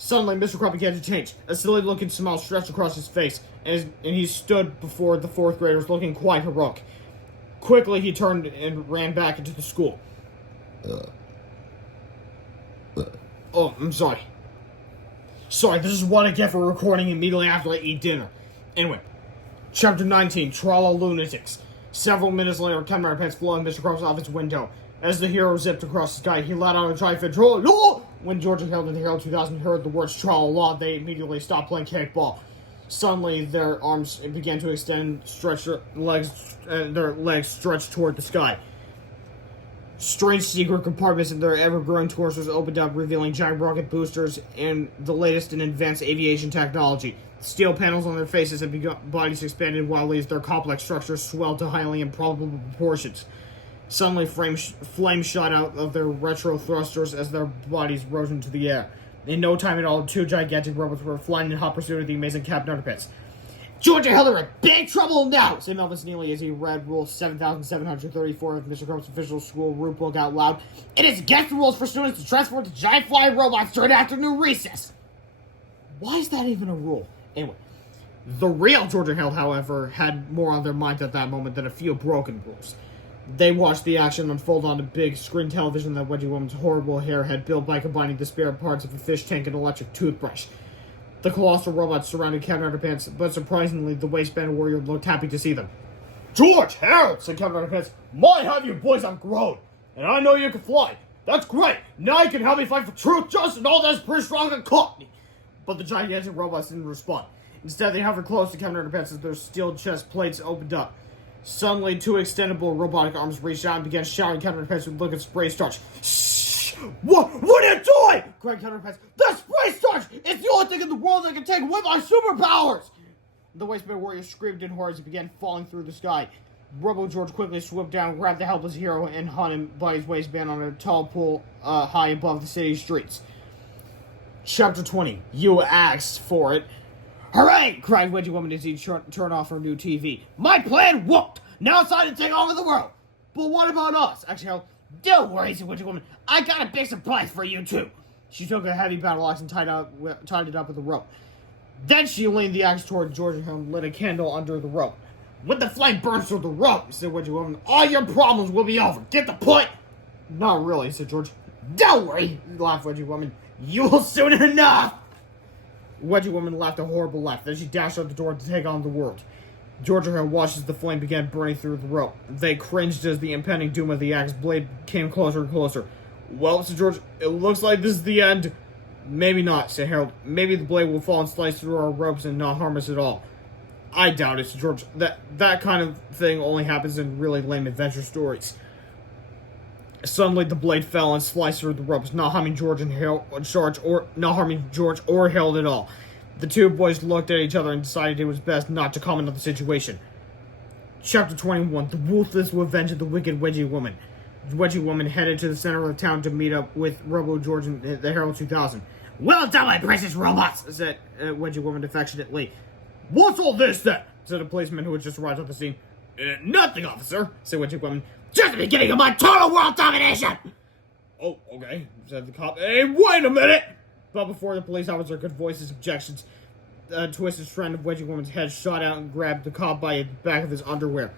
Suddenly, Mr. Crop began to change. A silly-looking smile stretched across his face, and he stood before the fourth graders looking quite heroic. Quickly, he turned and ran back into the school. Oh, I'm sorry. Sorry, this is what I get for recording immediately after I eat dinner. Anyway, Chapter 19, Tra-La-Luuunatics. Several minutes later, Captain Underpants flew in Mr. Crop's office window. As the hero zipped across the sky, he let out a giant Tra-La-Luuunatics. When George and Herald and the Herald 2000 heard the words Tra-La-La, they immediately stopped playing kickball. Suddenly, their arms began to extend, their legs stretched toward the sky. Strange secret compartments in their ever-growing torsos opened up, revealing giant rocket boosters and the latest in advanced aviation technology. Steel panels on their faces and bodies expanded wildly as their complex structures swelled to highly improbable proportions. Suddenly, flames shot out of their retro thrusters as their bodies rose into the air. In no time at all, two gigantic robots were flying in hot pursuit of the amazing Captain Underpants. George and Herald are in big trouble now, said Melvin Neely as he read Rule 7734 of Mr. Crop's official school rulebook out loud. It is against the rules for students to transform into giant flying robots during afternoon recess. Why is that even a rule? Anyway, the real George and Herald, however, had more on their mind at that moment than a few broken rules. They watched the action unfold on a big screen television that Wedgie Woman's horrible hair had built by combining the spare parts of a fish tank and electric toothbrush. The colossal robots surrounded Captain Underpants, but surprisingly, the Waistband Warrior looked happy to see them. George, Herald, said Captain Underpants, my have you boys on grown, and I know you can fly. That's great. Now you can help me fight for truth, justice, and all that's pretty strong and caught me. But the gigantic robots didn't respond. Instead, they hovered close to Captain Underpants as their steel chest plates opened up. Suddenly, two extendable robotic arms reached out and began showering Captain Underpants with liquid spray starch. Shh! What are you doing? Cried Captain Underpants. The spray starch! It's the only thing in the world that can take away my superpowers! The Waistband Warrior screamed in horror as he began falling through the sky. Robo-George quickly swooped down, grabbed the helpless hero, and hung him by his waistband on a tall pole high above the city streets. Chapter 20. You asked for it. Hooray! Cried Wedgie Woman as he turned off her new TV. My plan worked! Now it's time to take over the world! But what about us? Actually, don't worry, said Wedgie Woman. I got a big surprise for you, too. She took a heavy battle axe and tied it up with a rope. Then she leaned the axe toward George and lit a candle under the rope. When the flame burns through the rope, said Wedgie Woman, all your problems will be over. Get the point? Not really, said George. Don't worry, laughed Wedgie Woman. You will soon enough! Wedgie Woman laughed a horrible laugh. Then she dashed out the door to take on the world. George and her watched as the flame began burning through the rope. They cringed as the impending doom of the axe blade came closer and closer. Well, said George, it looks like this is the end. Maybe not, said Herald. Maybe the blade will fall and slice through our ropes and not harm us at all. I doubt it, said George. That kind of thing only happens in really lame adventure stories. Suddenly, the blade fell and sliced through the ropes, not harming George or Herald at all. The two boys looked at each other and decided it was best not to comment on the situation. Chapter 21: The Woothless Wevenge of the Wicked Wedgie Woman. Wedgie Woman headed to the center of the town to meet up with Robo-George and the Herald 2000. "Well done, my precious robots," said Wedgie Woman affectionately. "What's all this, then?" said a policeman who had just arrived on the scene. "Nothing, officer," said Wedgie Woman. "Just the beginning of my total world domination!" "Oh, okay," said the cop. "Hey, wait a minute!" But before the police officer could voice his objections, a twisted strand of Wedgie Woman's head shot out and grabbed the cop by the back of his underwear.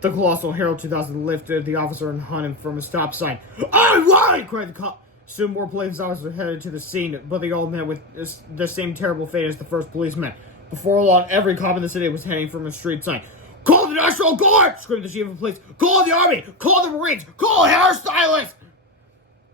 The colossal Herald 2000 lifted the officer and hung him from a stop sign. "All right!" cried the cop. Soon more police officers headed to the scene, but they all met with the same terrible fate as the first policeman. Before long, every cop in the city was hanging from a street sign. "Call the National Guard!" screamed the chief of police. "Call the Army! Call the Marines! Call hairstylists!"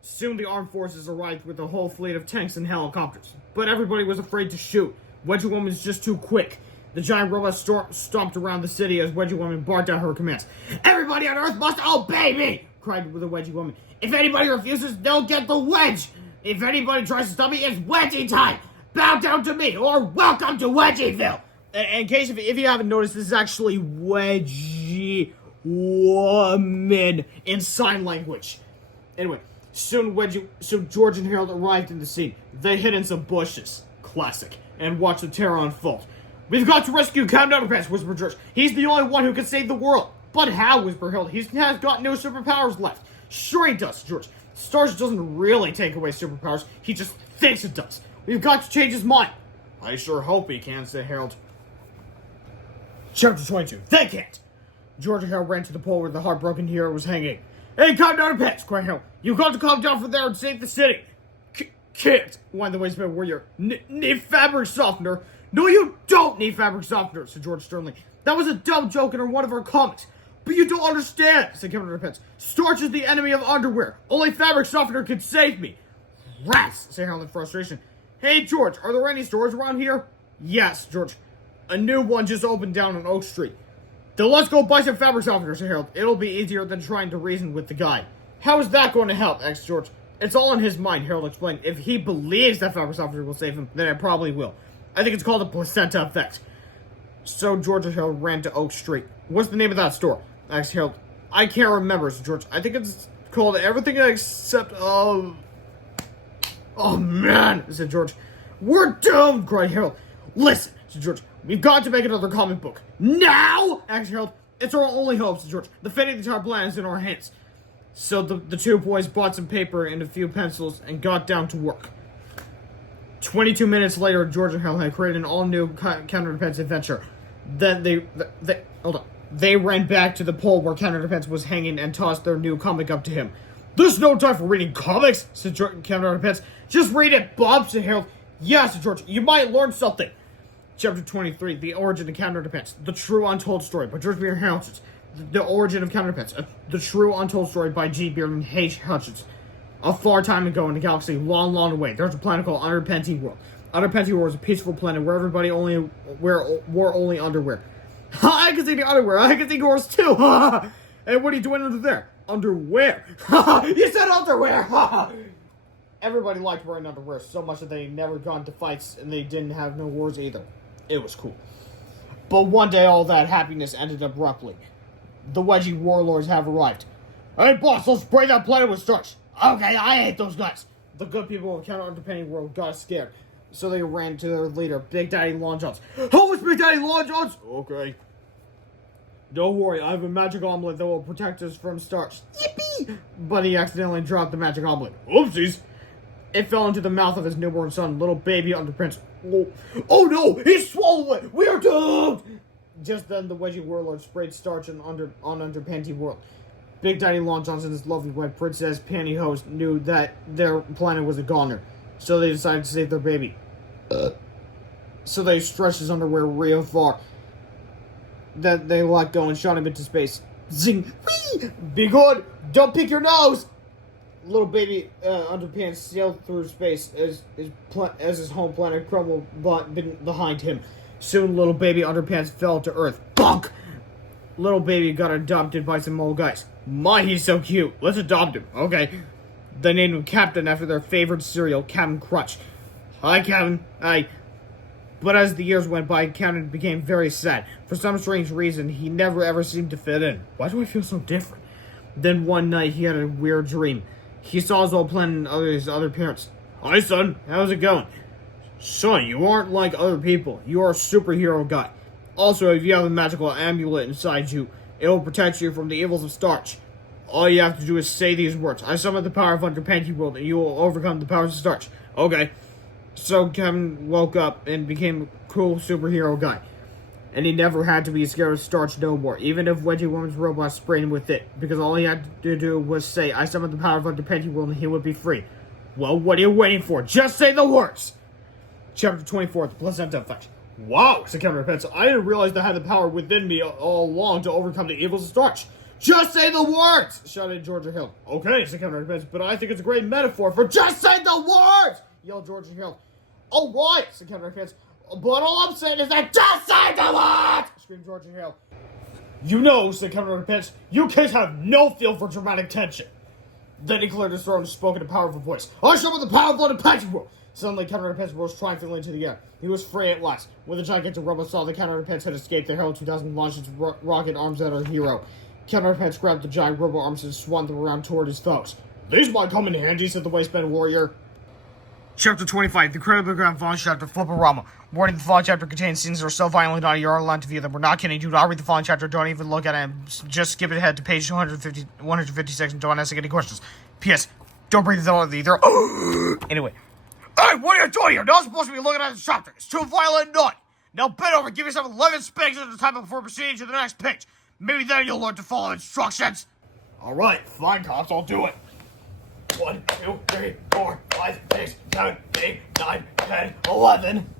Soon the armed forces arrived with a whole fleet of tanks and helicopters. But everybody was afraid to shoot. Wedgie Woman was just too quick. The giant robot stomped around the city as Wedgie Woman barked out her commands. "Everybody on Earth must obey me!" cried the Wedgie Woman. "If anybody refuses, they'll get the wedge! If anybody tries to stop me, it's wedgie time! Bow down to me, or welcome to Wedgieville!" In case if you haven't noticed, this is actually Wedgie Woman in sign language. Anyway, soon George and Harold arrived in the scene. They hid in some bushes, classic, and watched the terror unfold. "We've got to rescue Captain Underpants," whispered George. "He's the only one who can save the world." "But how?" whispered Harold. "He has got no superpowers left." "Sure he does, George. Stars doesn't really take away superpowers. He just thinks it does. We've got to change his mind." "I sure hope he can," said Harold. Chapter 22. They can't. George and Harold ran to the pole where the heartbroken hero was hanging. "Hey, Captain Underpants!" cried Harold. "You've got to calm down from there and save the city." "Can't," whined the Waistband Warrior. "Need fabric softener." "No, you don't need fabric softener," said George sternly. "That was a dumb joke in one of our comics." "But you don't understand," said Captain Underpants. "Starch is the enemy of underwear. Only fabric softener can save me." "Rats," said Harold in frustration. "Hey, George, are there any stores around here?" "Yes, George. A new one just opened down on Oak Street." "Then let's go buy some fabric softener," said Harold. "It'll be easier than trying to reason with the guy." "How is that going to help?" asked George. "It's all in his mind," Harold explained. "If he believes that fabric softener will save him, then it probably will. I think it's called the Placenta effect." So George and Harold ran to Oak Street. "What's the name of that store?" asked Harold. "I can't remember," said George. "I think it's called Everything Except Oh man," said George. "We're doomed," cried Harold. "Listen," said George. "We've got to make another comic book." "Now?" asked Harold. "It's our only hope," said George. "The fate of the entire planet is in our hands." So the two boys bought some paper and a few pencils and got down to work. 22 minutes later, George and Harold had created an all-new Captain Underpants adventure. Then they ran back to the pole where Captain Underpants was hanging and tossed their new comic up to him. "There's no time for reading comics," said Captain Underpants. "Just read it, Bob," said Harold. "Yeah," said George. "You might learn something." Chapter 23, The Origin of Captain Underpants. The True Untold Story by George B. Hutchins. The Origin of Captain Underpants. The True Untold Story by G. Beard H. Hutchins. A far time ago in a galaxy long, long away, there's a planet called Underpants World. Underpants World is a peaceful planet where everybody wore only underwear. I can see the underwear. I can see yours too. And what are you doing under there? Underwear. You said underwear. Everybody liked wearing underwear so much that they never got into fights and they didn't have no wars either. It was cool. But one day all that happiness ended abruptly. The Wedgie warlords have arrived. "Hey boss, let's spray that planet with starch." "Okay, I hate those guys." The good people of Counter Underpants World got scared. So they ran to their leader, Big Daddy Long Johns. "Who is Big Daddy Long Johns?" "Okay. Don't worry, I have a magic omelet that will protect us from starch." Yippee! But he accidentally dropped the magic omelet. Oopsies! It fell into the mouth of his newborn son, little baby Underpants. Oh no! He swallowed it! We are doomed! Just then, the Wedgie warlord sprayed starch on Underpants World. Big Daddy Long Johns and his lovely wife, Princess Pantyhose, knew that their planet was a goner. So they decided to save their baby. So they stretched his underwear real far. Then they let go and shot him into space. Zing! Whee! "Be good! Don't pick your nose!" Little baby Underpants sailed through space as his home planet crumbled behind him. Soon, little baby Underpants fell to Earth. Bonk! Little baby got adopted by some old guys. My, he's so cute. Let's adopt him. Okay. They named him Captain after their favorite cereal, Captain Crunch. Hi, Captain. Hi. But as the years went by, Captain became very sad. For some strange reason, he never ever seemed to fit in. Why do I feel so different? Then one night he had a weird dream. He saw his old plan and his other parents. "Hi, son. How's it going?" "Son, you aren't like other people. You are a superhero guy. Also, if you have a magical amulet inside you, it will protect you from the evils of starch. All you have to do is say these words. I summon the power of Underpants world, and you will overcome the powers of starch." Okay. So Kevin woke up and became a cool superhero guy. And he never had to be scared of starch no more, even if Wedgie Woman's robot sprayed him with it, because all he had to do was say, "I summon the power of Underpants world," and he would be free. Well, what are you waiting for? Just say the words! Chapter 24, The Placenta Effect. "Wow," said Captain Underpants. "I didn't realize I had the power within me all along to overcome the evils of starch." "Just say the words!" shouted Georgia Hill. "Okay," said Captain Underpants, "but I think it's a great metaphor for just say the words!" yelled Georgia Hill. "Oh, right," said Captain Underpants. "But all I'm saying is that just say the words!" screamed Georgia Hill. "You know," said Captain Underpants, "you kids have no feel for dramatic tension." Then he cleared his throat and spoke in a powerful voice. "I summon the power of Underpants world!" Suddenly, Captain Underpants rose triumphantly into the air. He was free at last. When the gigantic robot saw that Captain Underpants had escaped, the Herald 2000 launched its rocket arms at our hero. Captain Underpants grabbed the giant robot arms and swung them around toward his foes. "These might come in handy," said the Waistband Warrior. Chapter 25, The Incredibly Grand Following Chapter, Flip-O-Rama. Warning, the following chapter contains scenes that are so violent that you are allowed to view them. We're not kidding. Do not read the following chapter. Don't even look at it. Just skip ahead to page 156 and don't ask any questions. P.S. Don't read them either. Anyway. "Hey, what are you doing? You're not supposed to be looking at this chapter. It's too violent and naughty. Now bend over, give yourself 11 spanks at a time before proceeding to the next page. Maybe then you'll learn to follow instructions." "Alright, fine, cops, I'll do it. 1, 2, 3, 4, 5, 6, 7, 8, 9, 10, 11.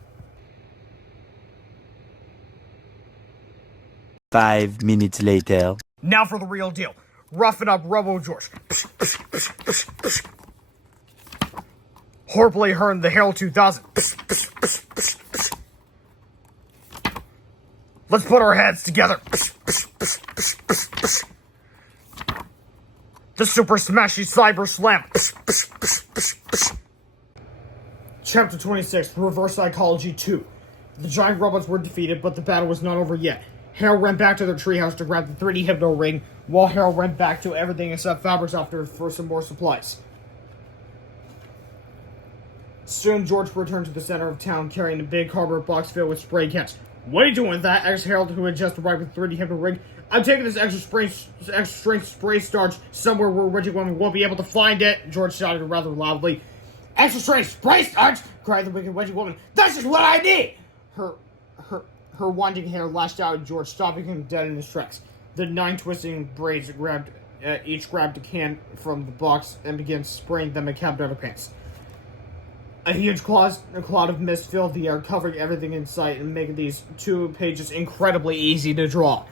5 minutes later. Now for the real deal. Roughen up Robo-George. Horribly hurt the Herald 2000. Let's put our heads together. The Super Smashy Cyber Slam. Chapter 26, Reverse Psychology 2. The giant robots were defeated, but the battle was not over yet. Harold ran back to their treehouse to grab the 3D Hypno-Ring, while Harold ran back to everything except fabrics after for some more supplies. Soon, George returned to the center of town carrying a big cardboard box filled with spray cans. "What are you doing with that?" asked Harold, who had just arrived with 3D Hypno-Ring. "I'm taking this extra strength spray starch somewhere where Wedgie Woman won't be able to find it," George shouted rather loudly. "Extra strength spray starch!" cried the wicked Wedgie Woman. "This is what I need!" Her winding hair lashed out at George, stopping him dead in his tracks. The 9 twisting braids each grabbed a can from the box and began spraying them at Captain Underpants. A huge cloud of mist filled the air, covering everything in sight and making these 2 pages incredibly easy to draw.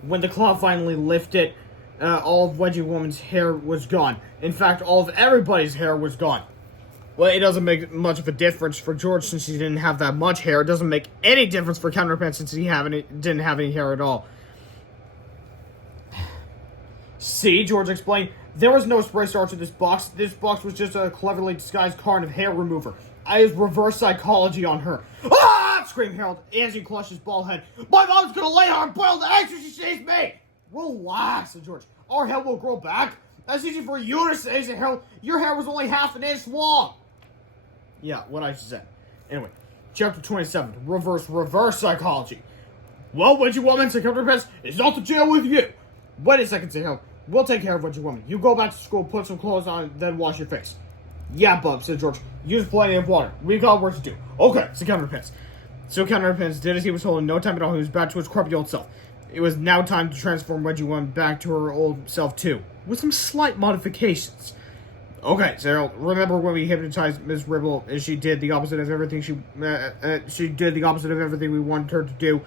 When the cloud finally lifted, all of Wedgie Woman's hair was gone. In fact, all of everybody's hair was gone. Well, it doesn't make much of a difference for George since he didn't have that much hair. It doesn't make any difference for Captain Underpants since he didn't have any hair at all. "See," George explained, "there was no spray starch in this box. This box was just a cleverly disguised carton of hair remover. I used reverse psychology on her." "Ah!" screamed Harold as he clutched his bald head. "My mom's gonna lay her boiled eggs when she sees me!" "Relax," said George. "Our hair will grow back. That's easy for you to say," said Harold. "Your hair was only half an inch long." Yeah, what I said. Anyway, chapter 27, Reverse Psychology. "Well, Wedgie Woman," said Captain Underpants, "it's not to jail with you." "Wait a second," said Harold. "We'll take care of Wedgie Woman. You go back to school, put some clothes on, then wash your face." "Yeah, bub," said George. "Use plenty of water. We've got work to do." "Okay," said Captain Underpants. So Captain Underpants did as he was told. In no time at all, he was back to his crummy old self. It was now time to transform Wedgie Woman back to her old self too, with some slight modifications. "Okay, so Harold, remember when we hypnotized Ms Ribble and she did the opposite of everything we wanted her to do?"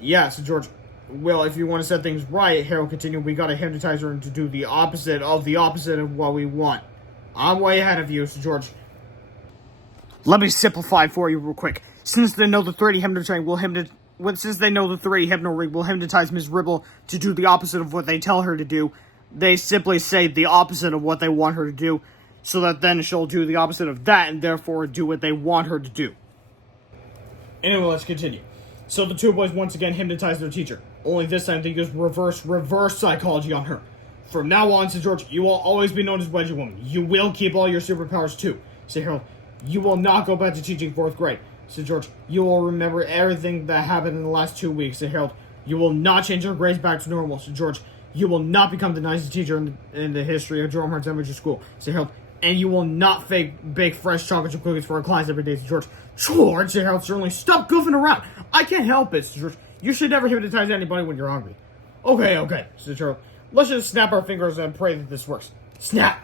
"Yeah," said George. "Well, if you want to set things right," Harold continued, "we gotta hypnotize her to do the opposite of what we want." "I'm way ahead of you," said George. "Let me simplify for you real quick. Since they know the 3D Hypno-Ring will hypnotize Ms Ribble to do the opposite of what they tell her to do, they simply say the opposite of what they want her to do, so that then she'll do the opposite of that and therefore do what they want her to do." Anyway, let's continue. So the 2 boys once again hypnotized their teacher. Only this time they used reverse psychology on her. From now on, St. George, you will always be known as Wedgie Woman. You will keep all your superpowers too. St. Harold, you will not go back to teaching 4th grade. St. George, you will remember everything that happened in the last 2 weeks. St. Harold, you will not change your grades back to normal. St. George, you will not become the nicest teacher in the history of Jerome Hart's Elementary School. St. Harold, and you will not bake fresh chocolate chip cookies for our class every day. St. George, St. Harold, certainly stop goofing around. I can't help it, St. George. You should never hypnotize anybody when you're hungry. Okay, St. Harold. Let's just snap our fingers and pray that this works. Snap!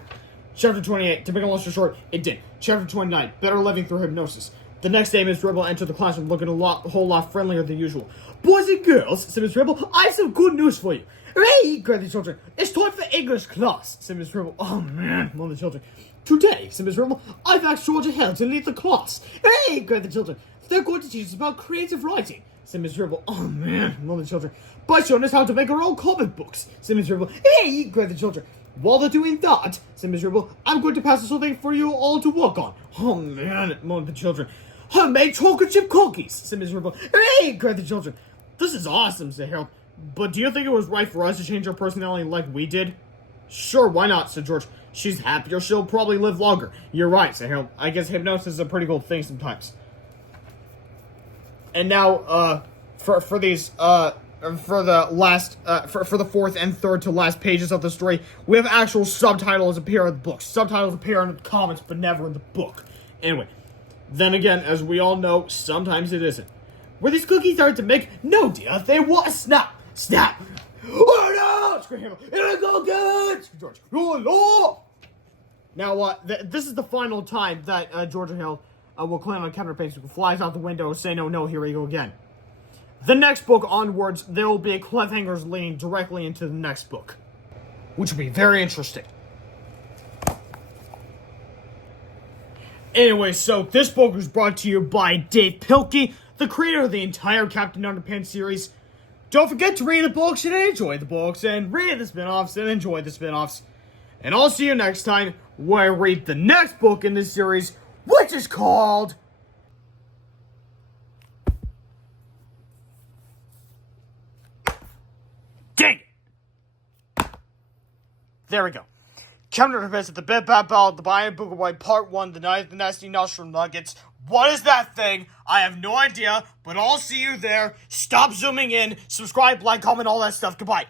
Chapter 28. To make a long story short, it did. Chapter 29. Better living through hypnosis. The next day, Ms Ribble entered the classroom looking a whole lot friendlier than usual. Boys and girls, said Ms Ribble, I have some good news for you. Hooray, cried the children. It's time for English class, said Ms Ribble. Oh man, moaned the children. Today, said Ms Ribble, I've asked Georgia Hill to lead the class. Hooray, cried the children. They're going to teach us about creative writing, said Ms Ribble. Oh man, moaned the children. By showing us how to make our own comic books, said Ms Ribble. Hey, cried the children. While they're doing that, said Ms Ribble, I'm going to pass something for you all to work on. Oh man, moaned the children. Homemade chocolate chip cookies, said Ms Ribble. Hey, cried the children. This is awesome, said Harold. But do you think it was right for us to change our personality like we did? Sure, why not, said George. She's happier, she'll probably live longer. You're right, said Harold. I guess hypnosis is a pretty cool thing sometimes. And now, for the 4th and 3rd to last pages of the story, we have actual subtitles appear in the book. Subtitles appear in the comics, but never in the book. Anyway, then again, as we all know, sometimes it isn't. Were these cookies hard to make? No, dear, they were. Snap! Snap! Oh no! Scream Harold. Here we go again! Scream George. Oh no! Now, this is the final time that Georgia Hill will climb on Underpants, who flies out the window, say no, here we go again. The next book onwards, there will be cliffhangers leading directly into the next book, which will be very interesting. Anyway, so this book was brought to you by Dav Pilkey, the creator of the entire Captain Underpants series. Don't forget to read the books and enjoy the books, and read the spin-offs and enjoy the spin-offs. And I'll see you next time, where I read the next book in this series, which is called... Dang it! There we go. Captain Underpants at the Bit Bat Ball, the Beehive Booger Boy, Part 1, the Night of the Nasty Nostril Nuggets. What is that thing? I have no idea, but I'll see you there. Stop zooming in, subscribe, like, comment, all that stuff. Goodbye.